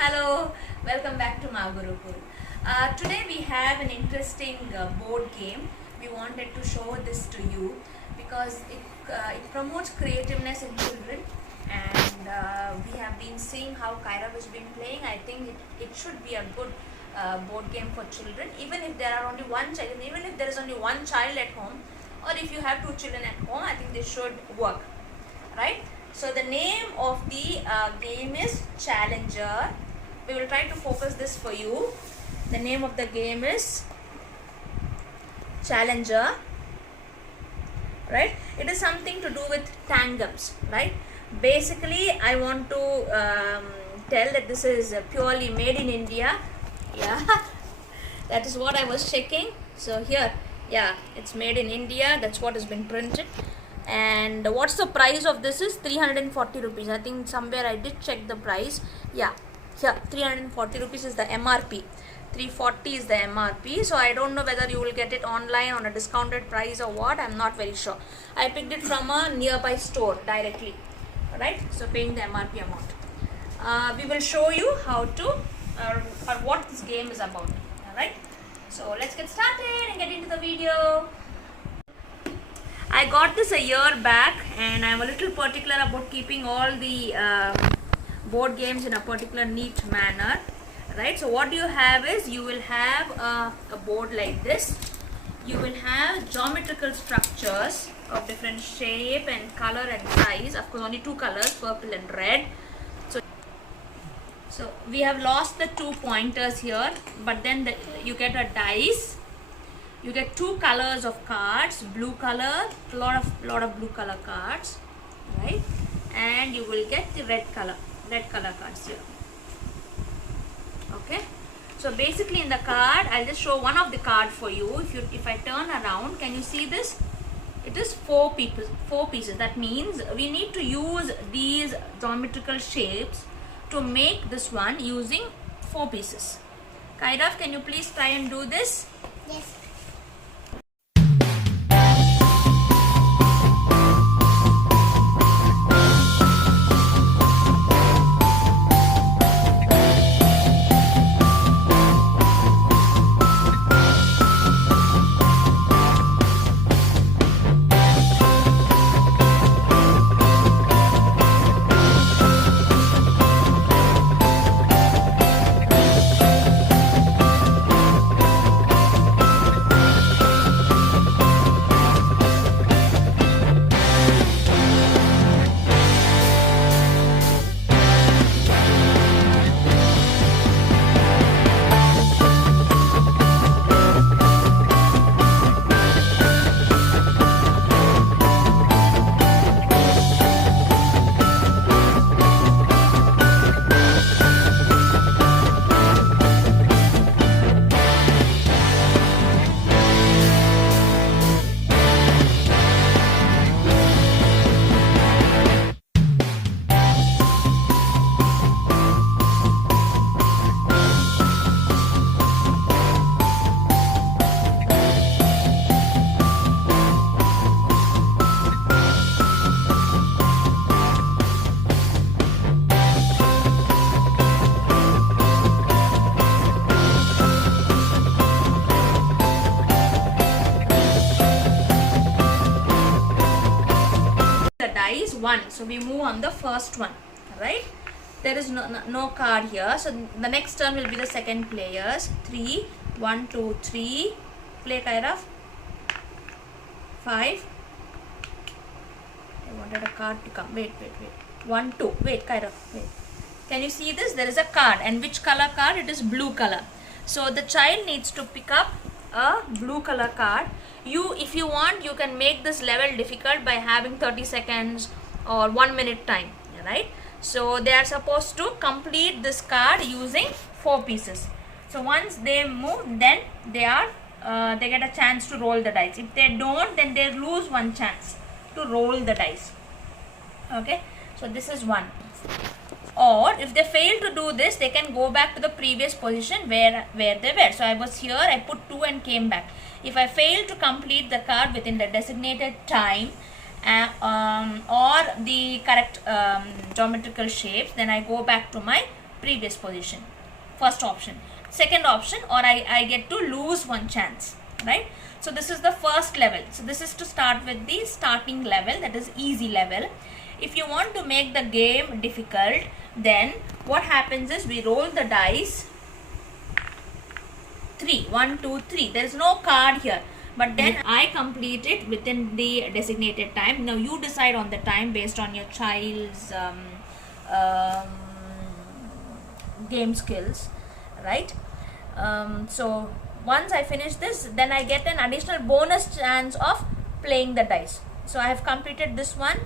Hello, welcome back to Magurukul. Today we have an interesting board game. We wanted to show this to you because it promotes creativeness in children, and we have been seeing how Kairav has been playing. I think it should be a good board game for children, even if there are only one child, and even if there is only one child at home, or if you have two children at home, I think this should work, right? So the name of the game is Challenger. We will try to focus this for you. The name of the game is Challenger, right? It is something to do with tandems, right? Basically, I want to tell that this is purely made in India. Yeah, that is what I was checking. So here, yeah, it's made in India. That's what has been printed. And what's the price of this is 340 rupees. I think somewhere I did check the price. Yeah, here 340 rupees is the MRP. 340 is the MRP. So I don't know whether you will get it online on a discounted price or what. I'm not very sure. I picked it from a nearby store directly. Alright, so paying the MRP amount. We will show you how to or what this game is about. Alright, so let's get started and get into the video. I got this a year back, and I'm a little particular about keeping all the board games in a particular neat manner, right? So what you have is, you will have a board like this. You will have geometrical structures of different shape and color and size. Of course, only two colors, purple and red. So we have lost the 2 pointers here, but then you get a dice. You get 2 colors of cards, blue color, lot of blue color cards, right? And you will get the red color cards here. Okay. So basically, in the card, I'll just show one of the card for you. If I turn around, can you see this? It is 4 pieces. That means we need to use these geometrical shapes to make this one using 4 pieces. Kairav, can you please try and do this? Yes. Dice 1, so we move on the first one, right? There is no card here, so the next turn will be the second players. 3, 1, 2, 3. Play, Kairav. 5. I wanted a card to come. Wait. 1, 2. Wait, Kairav. Wait. Can you see this? There is a card, and which color card? It is blue color. So the child needs to pick up a blue color card. If you want, you can make this level difficult by having 30 seconds or 1 minute time, right? So they are supposed to complete this card using 4 pieces. So once they move, then they get a chance to roll the dice. If they don't, then they lose 1 chance to roll the dice. Okay, so this is 1. Or if they fail to do this, they can go back to the previous position where they were. So I was here, I put 2 and came back. If I fail to complete the card within the designated time, or the correct geometrical shapes, then I go back to my previous position. First option. Second option, or I get to lose one chance, right? So this is the first level. So this is to start with the starting level, that is easy level. If you want to make the game difficult, then what happens is we roll the dice. 3, 1, 2, 3. There is no card here, but then I complete it within the designated time. Now you decide on the time based on your child's game skills, right? So once I finish this, then I get an additional bonus chance of playing the dice. So I have completed this one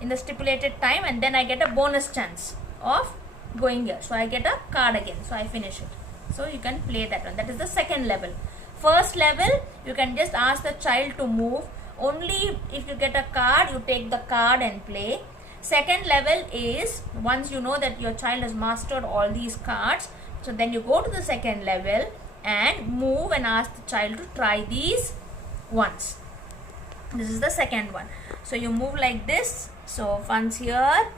in the stipulated time, and then I get a bonus chance of going here. So I get a card again, so I finish it. So you can play that one. That is the second level. First level, you can just ask the child to move. Only if you get a card, you take the card and play. Second level is once you know that your child has mastered all these cards, so then you go to the second level and move and ask the child to try these ones. This is the second one. So you move like this. So once here,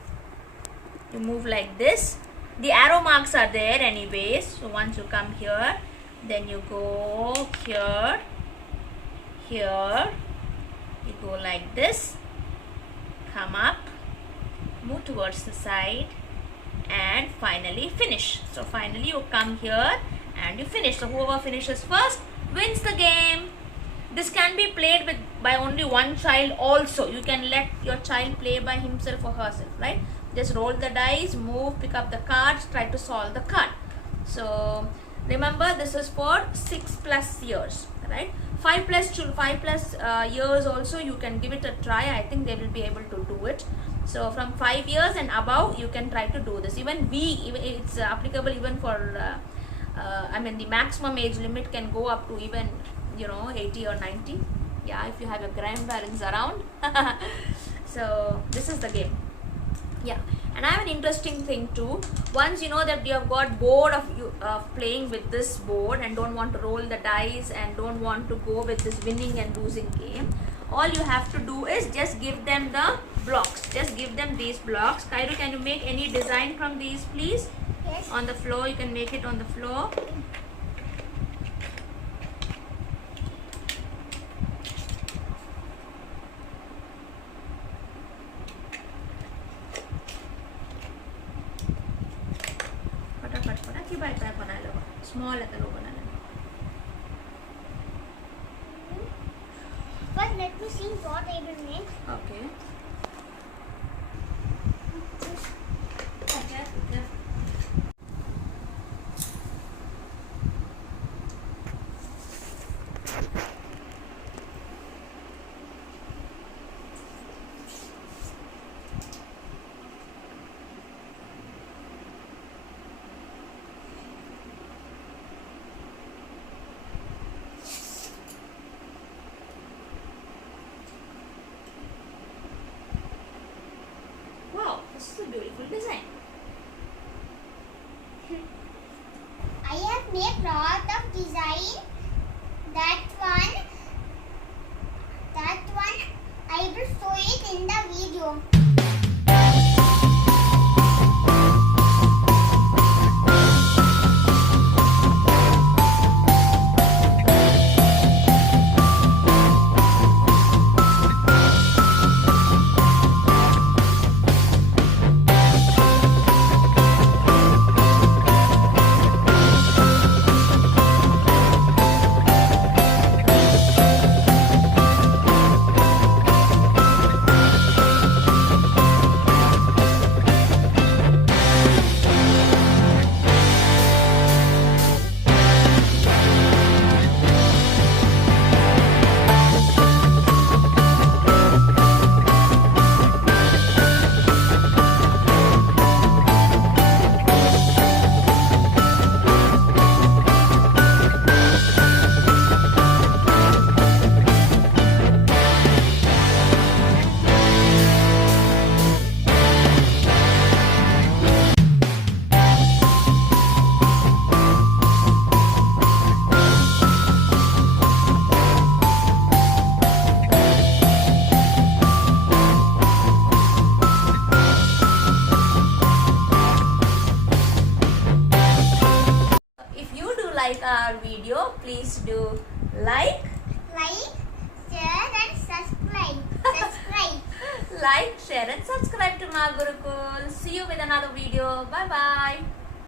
you move like this. The arrow marks are there anyways. So once you come here, then you go here, here, you go like this, come up, move towards the side, and finally finish. So finally you come here and you finish. So whoever finishes first wins the game. This can be played with by only one child also. You can let your child play by himself or herself, right? Just roll the dice, move, pick up the cards, try to solve the card. So remember, this is for 6+ years, right? 5+ years also you can give it a try. I think they will be able to do it. So from 5 years and above, you can try to do this. Even it's applicable even for I mean, the maximum age limit can go up to even 80 or 90. Yeah, if you have your grandparents around. So this is the game. Yeah, and I have an interesting thing too. Once you know that you have got bored of playing with this board and don't want to roll the dice and don't want to go with this winning and losing game, all you have to do is just give them the blocks. Just give them these blocks. Kairu, can you make any design from these, please? Yes. On the floor, you can make it on the floor. Small at the low banana. But let me see what I will make. Okay. Okay. Yeah. Wow, this is a beautiful design. I have made lot of design. That one I will show it in the video. like our video, please do like, share and subscribe. like, share and subscribe to Ma Gurukul. See you with another video. Bye bye.